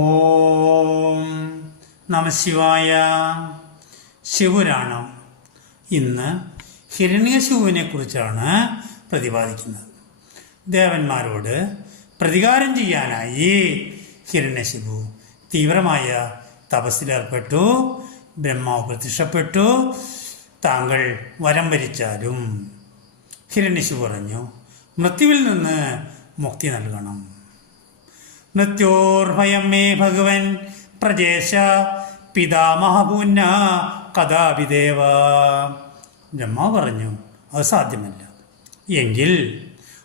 ഓം നമശിവായ ശിവരാണം. ഇന്ന് ഹിരണ്യശിവുവിനെ കുറിച്ചാണ് പ്രതിപാദിക്കുന്നത്. ദേവന്മാരോട് പ്രതികാരം ചെയ്യാനായി ഹിരണ്യശിവു തീവ്രമായ തപസ്സിലേർപ്പെട്ടു ബ്രഹ്മാവ് പ്രത്യക്ഷപ്പെട്ടു താങ്കൾ വരം വരിച്ചാലും. ഹിരണ്യശിവു പറഞ്ഞു മൃത്യുവിൽ നിന്ന് മുക്തി നൽകണം. മൃത്യോർഭയം മേ ഭഗവൻ പ്രജേശ പിതാമഹപൂന്ന കഥാപിദേവ. ബ്രഹ്മ പറഞ്ഞു അത് സാധ്യമല്ല. എങ്കിൽ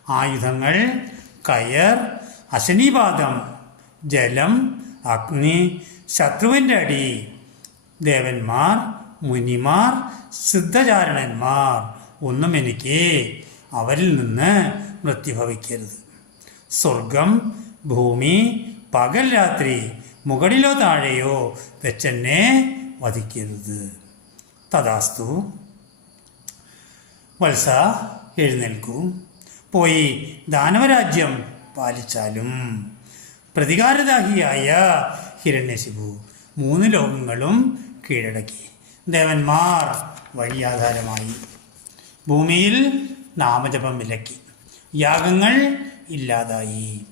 ആയുധങ്ങൾ കയർ അശനീപാദം ജലം അഗ്നി ശത്രുവിന്റെ അടി ദേവന്മാർ മുനിമാർ സിദ്ധചാരണന്മാർ ഒന്നും എനിക്ക് അവരിൽ നിന്ന് മൃത്യുഭവിക്കരുത്. സ്വർഗം ഭൂമി പകൽ രാത്രി മുകളിലോ താഴെയോ വെച്ചെന്നെ വധിക്കരുത്. തഥാസ്തു. വത്സ എഴുന്നേൽക്കൂ. പോയി ദാനവരാജ്യം പാലിച്ചാലും. പ്രതികാരദാഹിയായ ഹിരണ്യശിബു മൂന്ന് ലോകങ്ങളും കീഴടക്കി. ദേവന്മാർ വഴിയാധാരമായി. ഭൂമിയിൽ നാമജപം വിലക്കി. യാഗങ്ങൾ ഇല്ലാതായി.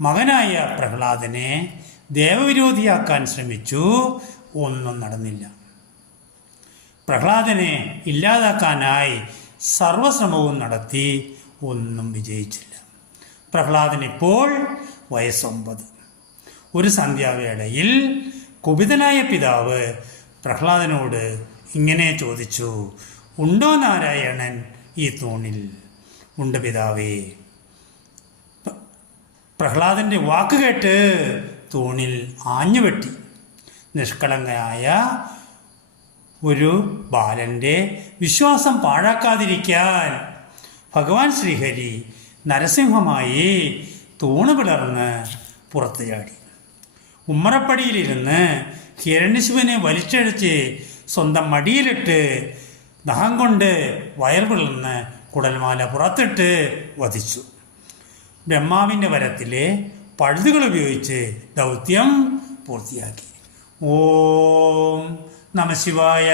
മകനായ പ്രഹ്ലാദനെ ദേവവിരോധിയാക്കാൻ ശ്രമിച്ചു. ഒന്നും നടന്നില്ല. പ്രഹ്ലാദനെ ഇല്ലാതാക്കാനായി സർവശ്രമവും നടത്തി. ഒന്നും വിജയിച്ചില്ല. പ്രഹ്ലാദൻ ഇപ്പോൾ വയസ്സൊമ്പത്. ഒരു സന്ധ്യാവേളയിൽ കുപിതനായ പിതാവ് പ്രഹ്ലാദനോട് ഇങ്ങനെ ചോദിച്ചു ഉണ്ടോ നാരായണൻ ഈ തൂണിൽ? ഉണ്ട് പിതാവേ. പ്രഹ്ലാദന്റെ വാക്ക് കേട്ട് തൂണിൽ ആഞ്ഞുവെട്ടി നിഷ്കളങ്കനായ ഒരു ബാലന്റെ വിശ്വാസം പാഴാക്കാതിരിക്കാൻ ഭഗവാൻ ശ്രീഹരി നരസിംഹമായി തൂണ് പിളർന്ന് പുറത്തു ചാടി ഉമ്മറപ്പടിയിലിരുന്ന് ഹിരണ്യശിവനെ വലിച്ചഴിച്ച് സ്വന്തം മടിയിലിട്ട് ദഹം കൊണ്ട് വയർ പിളർന്ന് കുടൽമാല പുറത്തിട്ട് വധിച്ചു. ബ്രഹ്മാവിന്റെ വരത്തിലെ പഴുതുകൾ ഉപയോഗിച്ച് ദൗത്യം പൂർത്തിയാക്കി. ഓം നമശിവായ